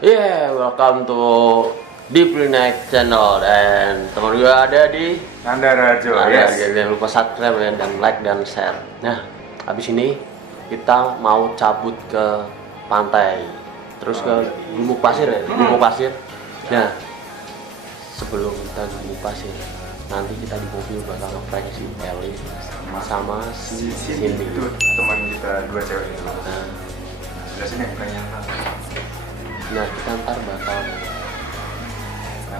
Welcome to Deep Next Channel, dan teman gue ada di Nanda Rajo. Jangan lupa subscribe ya, dan like dan share. Nah, habis ini kita mau cabut ke pantai, terus ke Gumuk Pasir ya, Gumuk Pasir. Nah, sebelum kita ke Gumuk Pasir, nanti kita di mobil bakal ngeprank si Eli sama si Cindy. Itu teman kita dua cewek itu. Nah, Jelasin yang pranknya apa? nah kita ntar bakal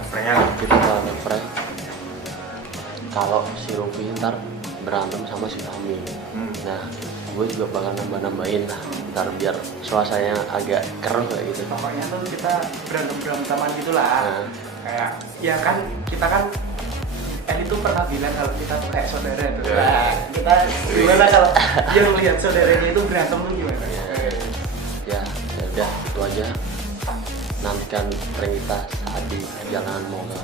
Pranknya kita bakal ngeprank kalau si Rufi ntar berantem sama si Fahmi. Nah, gue juga bakal nambah-nambahin lah ntar biar suasananya agak keruh kayak gitu. Pokoknya tuh kita berantem-beranteman gitulah. Nah. Kayak ya kan kita kan Eli tuh pernah bilang kalau kita tuh kayak saudara tuh. Ya. Nah, kita gimana kalau dia melihat saudaranya itu berantem tuh gimana? Ya udah itu aja. Nantikan prank kita saat di jalan mau ke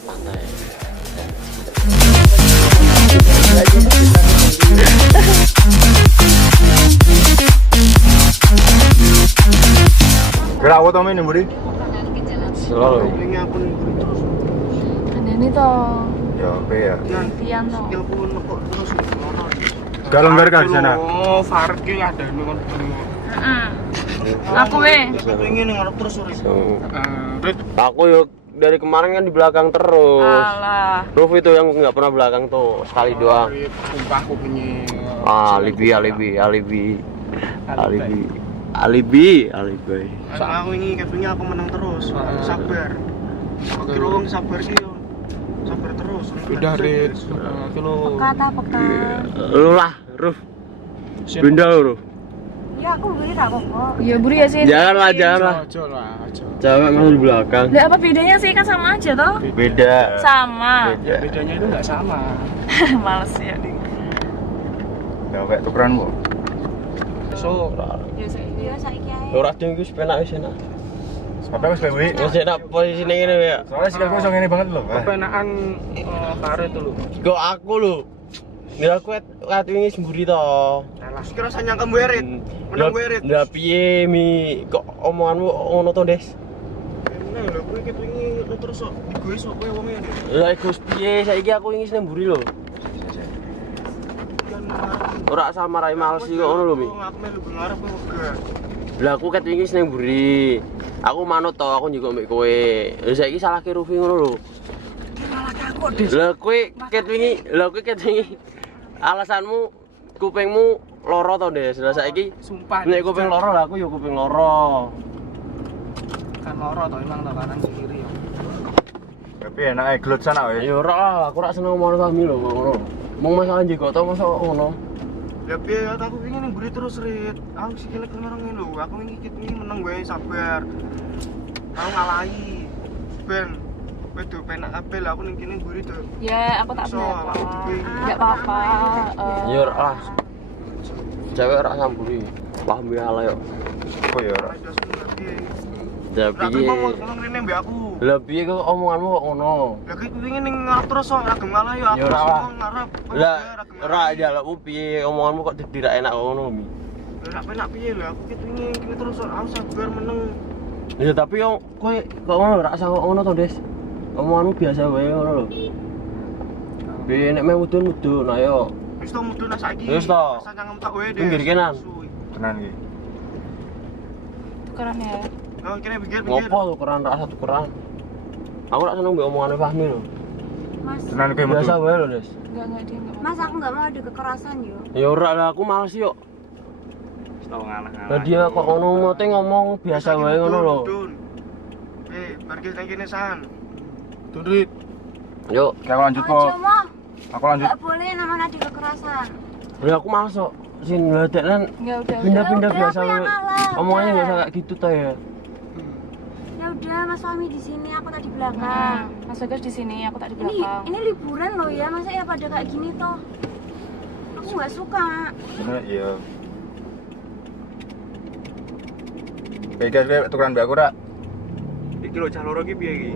pantai. Dan Berapa tahun ini, Budi? selalu Ini toh Ya, oke ya. gantian toh. Gak longgar kan di sana? Oh, Farki ada nih kan. Aku Pengen ngarep terus sore. aku yuk dari kemarin kan di belakang terus. Alah. Rufi itu yang nggak pernah belakang tuh sekali doang. Sumpah aku pengen. Alibi. Soalnya aku ini katanya aku menang terus. Sabar. Kira wong sabar sih yo. Sabar terus. Pindah Rit, kilo Kata peka. Lu lah, Ruf. Pindah lu, Ruf. Ya aku beli tak kok. Iya buri ya sih. Janganlah. aja lah aja. Cewek masih di belakang. Lah apa bedanya sih, kan sama aja toh? Beda. Sama. Ya bedanya itu nggak sama. Males ya ding. Ya, kayak tukeran, Bu. So Ya saiki ae. Ora ding wis penak wis enak. Sampai wis Budi. Wis enak posisi ini ya. Soalnya sikapku iso ngene banget loh. kepenaan karet itu loh. Kok aku lho. Ya aku kat wingi semburi to. Alah, kira saya nyangka werit. Menang werit. Lah piye mi kok omonganmu ngono to, Des? Nah, lho kowe ket wingi terus kok egois kok kowe wong ngene. Lah Gus piye saiki aku wingi semburi lho. Ora sama rai males kok ngono lho mi. Aku melu ngarep kok enggak. Lah aku ket wingi nang mburi. Aku manut to, aku njuk mbek kowe. Lah saiki salahke Rufi ngono lho. Malah aku deh. Lah kowe ket wingi, alasanmu kupingmu loro to, Des. Lah saiki Sumpah. nek kuping loro lah aku ya kuping loro. Kan loro toh emang toh kanan kiri ya. Tapi enak glot sana weh. Ya ora lah, aku ora seneng omongan Fahmi lho kok ngono. Mung masalah njego to masa ngono. Ya piye aku wingi ning mburi terus rit. Aku sikile kemarin lho. Aku wingi kit wingi menang wae sabar. Aku ngalahi. Ben wedo penak kabeh lah aku ning kene mburi tuh. Ya aku tak So, bener. aku kuping. Enggak apa-apa. Ya ora lah. Cewek ora samburi. Fahmi ala yo. Oh ya. Ada semua piye. Ya Lah piye? ngomong rene mbek aku. Lah piye kok omonganmu kok ngono? Lah ki wingi ning ngarep terus kok ora gemalah yo aku. Ya ora lah. Ngarep. Lah ora jalukmu piye omonganmu kok tidak enak kok ngono mi. Lah penak piye lho aku kit wingi kene terus kok aku sabar meneng. Ya tapi yo kowe kok ngono ora usah ngono to, Des. Omonganmu biasa wae ngono lho. Piye nek meh mudun ayo. Wis to mudun saiki. Wis to. Sanjang tak wae deh. Pinggir kenan. Tenan iki. Tukeran ya. Oh, kene pinggir. Ngopo tukeran ra usah tukeran. Aku ora seneng mbek omongane Fahmi lho. Mas. Tenan kowe metu. Biasa wae lho, Des. Enggak dia enggak. Mas aku enggak mau ada kekerasan yo. Ya ora lah, aku males yo. Tahu ngalah-ngalah. Lah dia kok ngono mote ngomong biasa wae ngono lho. Pergi nang kene san. Rit. Yuk, Kayak lanjut kok. Aku lanjut. Enggak boleh namanya ada kekerasan. ya aku males kok. Sin ladeknen Ya udah. pindah-pindah Udah, biasa aku yang wae. ngalah, Omongannya udah. enggak usah kayak gitu toh ya. Ya udah Mas Fahmi di sini, aku tak di belakang. Mas Bagas di sini, aku tak di belakang. Ini liburan loh ya, masa ya pada kayak gini toh. Aku nggak suka. Nah, iya. Kayak guys, tukeran mbak aku rak. Iki lho cah loro iki piye iki?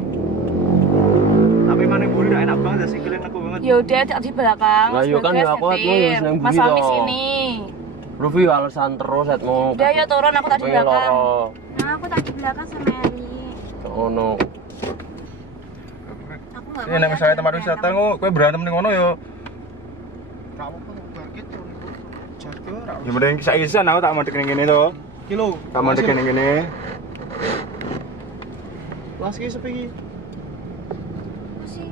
Tapi mana mburi udah enak banget sih kalian aku banget. Ya udah tak di belakang. Lah, yo kan Bagas ya aku nyetir. mau seneng Mas buri Fahmi toh. sini. Rufi alasan terus mau. Udah ya turun, aku tak di pengen belakang. loro. Nah, aku tak di belakang sama Eri. Ono. Aku nggak Ini nek misalnya tempat wisata kowe berantem ning ngono yo. Gak apa-apa bar gitu. Jaga ora. Ya mending kisah-kisah aku tak mandek ning kene to. Kilo. Tak mandek ning kene. Las ki sepi iki. Aku sih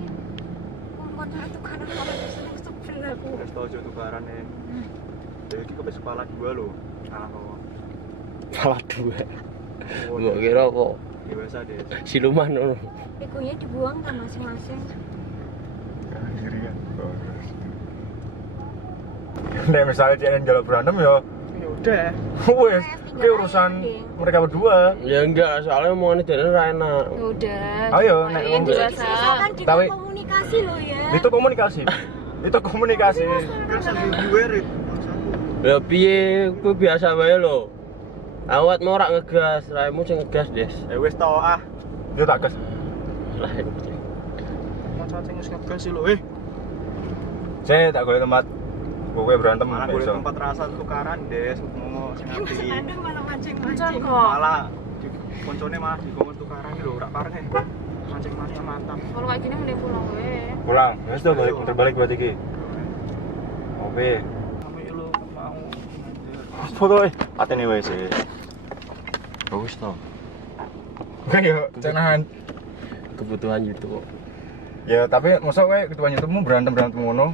ngomong itu karena aku sebel aku. Wis tau aja tukaran nih. Jadi iki kepes kepala 2 lho. Salah kok. Salah dua. Gua kira kok Ya biasa deh. siluman ngono. Egonya dibuang kan masing-masing. Kiri kan. Nek misalnya dia njaluk berantem yo. Ya udah. Wes, ini urusan mereka berdua. Ya enggak, soalnya omongannya Denen ra enak. Ya udah. Ayo, nek Main ngomong. dewasa. Kan kita Tapi- komunikasi loh ya. Itu komunikasi. Itu komunikasi. Biasa gue rit. Lah piye kuwi biasa wae lho. Awat mau rak ngegas, raimu sing ngegas, Des. Ya wis tau ah. Yo tak gas. Lah Macam wis ngegas sih lo. Saya tak golek tempat. Kowe berantem Malah boleh besok. tempat rasa tukaran des ngomong sing ngerti. Anda malah mancing-mancing. Mancing kok. Malah di koncone malah dikongkon tukaran lho, rak pareng. Mancing-mancing mantap. Kalau kayak gini mending pulang we. Pulang. Wes tuh balik muter balik buat iki. Oke. Sampai lo mau. Foto atene wes. bagus toh. Oke yo, cenahan. Kebutuhan YouTube. Ya tapi masa kowe ketua YouTube-mu berantem ngono?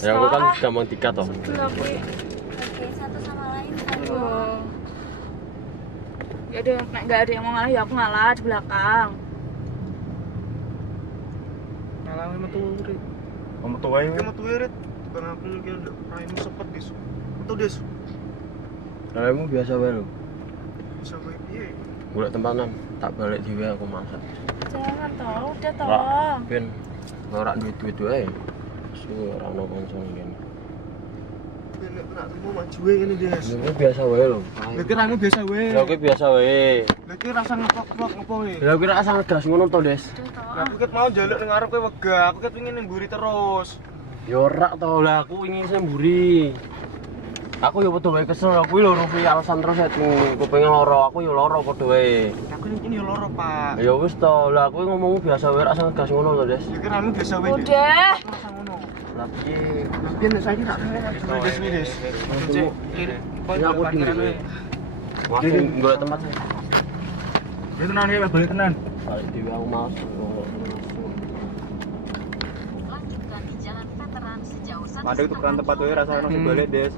Ya aku kan gampang tiga toh. Sebel aku. Oke, satu sama lain kan. Oh. Ya udah, nek nggak ada yang mau ngalah ya aku ngalah di belakang. Ngalamin metu rit. Kamu tuh wae. Iki metu rit. Bang aku mungkin raimu sepet dis. Metu dis. Raimu biasa wae lho. Bisa gue piye? Golek tempanan, tak balik dhewe aku masak. Jangan toh, udah toh. Ora, ben ora duit-duit wae. Suwe ora ono kanca ngene. Nek nak temu maju wae ngene des. Ya kuwi biasa wae lho. Lha ki raimu biasa wae. Ya kuwi biasa wae. Lha ki rasa ngepok-ngepok ngopo wae. Ya kuwi rasa ngegas ngono to, Des. Udah toh. Lah aku ket mau njaluk ning ngarep kowe wegah. Aku ket pengin ning mburi terus. Ya ora to, lah aku ingin semburi. Aku ya padha wae kesel, aku lho rupi alasan terus ya kuping loro, aku ya loro padha wae. Aku ning kene yo loro, Pak. Ya wis to, lah aku ngomong biasa wae rasa ngegas ngono to, Des. Ya ki raimu biasa wae. Des. Udah. Rasa ngono. Lah piye? Biyen nek saiki tak kene des iki des. Cek. Ya aku dingin. Wah, golek tempat saya. Ya tenan ya, balik tenan. Balik dhewe aku males. Lanjutkan di jalan veteran sejauh 1,5 Mandek tukaran tempat wae rasane sing balik des.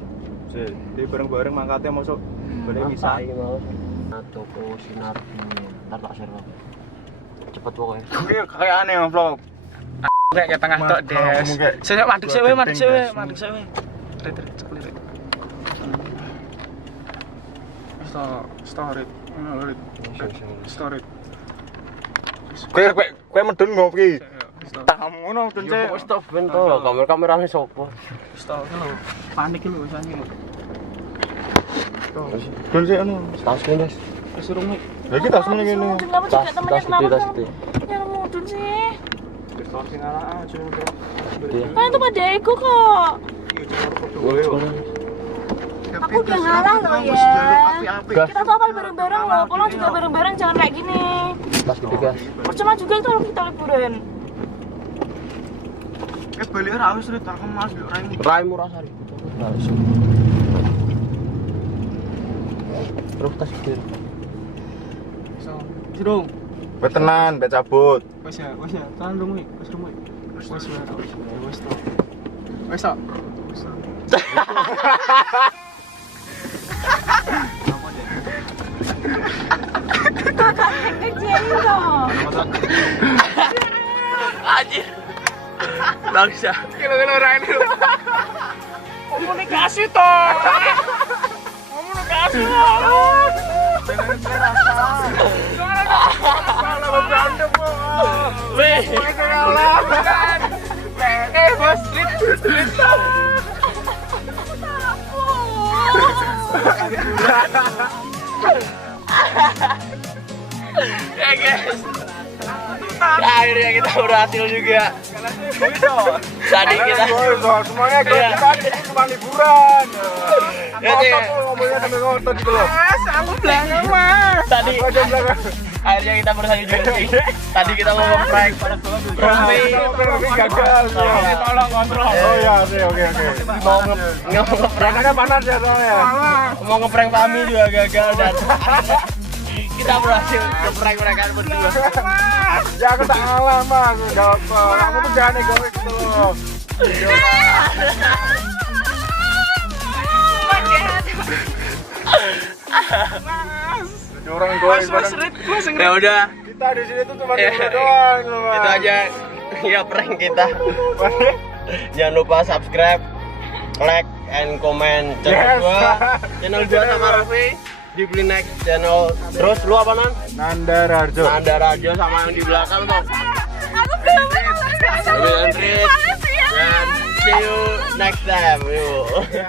Sih, di bareng-bareng mangkate mosok balik bisa. Saiki males. Nah, toko sinar dunia. Entar tak share. Cepet pokoknya. Kuwi kayak aneh vlog. Kayak tengah tok des. Saya mandek sewe, mandek sewe, mandek sewe. Rit rit sekali rit. Story. Rit. Story. Kowe medun ngopi. Tak ngono medun Ya sik. wis to ben to, kamerane sopo? Story lho. Panik lho sane. Medun sik anu. Tas Des. Disuruh mik. Ya iki tas ngene ngene. Mudun kamu juga temennya kenapa tas kamu? Yang mudun sih. Wis tau sing ngalah aja udah. Kan itu pada ego kok. Aku udah ngalah loh ya. Gas. Kita tuh apal bareng-bareng loh. Pulang juga bareng-bareng, jangan kayak gini. Tas gede gas. Percuma juga itu kalau kita liburan. Balik ra wis rit, aku mas yo raimu. Raimu rasa ribut. Terus tas gede. So, Jiro. Kowe tenan, mbek cabut. Wes ya. Tahan dong, Mik. Wes rumah. Wes to. Wes to. Kecilin dong. Anjir. Bangsa. Kilo-kilo ra ini. Komunikasi toh. Komunikasi toh. Weh. Bos, rit. Ya guys. Ya, akhirnya kita berhasil juga. Tadi kita semuanya kita cuma liburan. Ya, Cik. Ngomongnya sampai ngotot gitu loh. Aku belakang mas. Tadi Ada belakang. akhirnya kita bersama juga sih. Tadi kita mau ngeprank Rofi. Rofi gagal. Tolong kontrol. Oh ya, oke. Mau ngeprank Belakangnya panas ya soalnya. mau ngeprank Fami juga gagal dan akhirnya kita berhasil ngeprank mereka berdua. Ya aku tak ngalah mas, gak apa. Kamu tuh jangan egois gitu loh. Jadi orang egois padahal Ya udah, kita di sini tuh cuma dulu doang loh mas. itu aja ya prank kita. Jangan lupa subscribe, like, and comment channel Yes. gua sama Rofi di Beli Next channel. Terus lu apa Nan? Nanda Rarjo. Nanda Rajo sama yang di belakang tuh. Aku belum Dan see you next time. Yuk.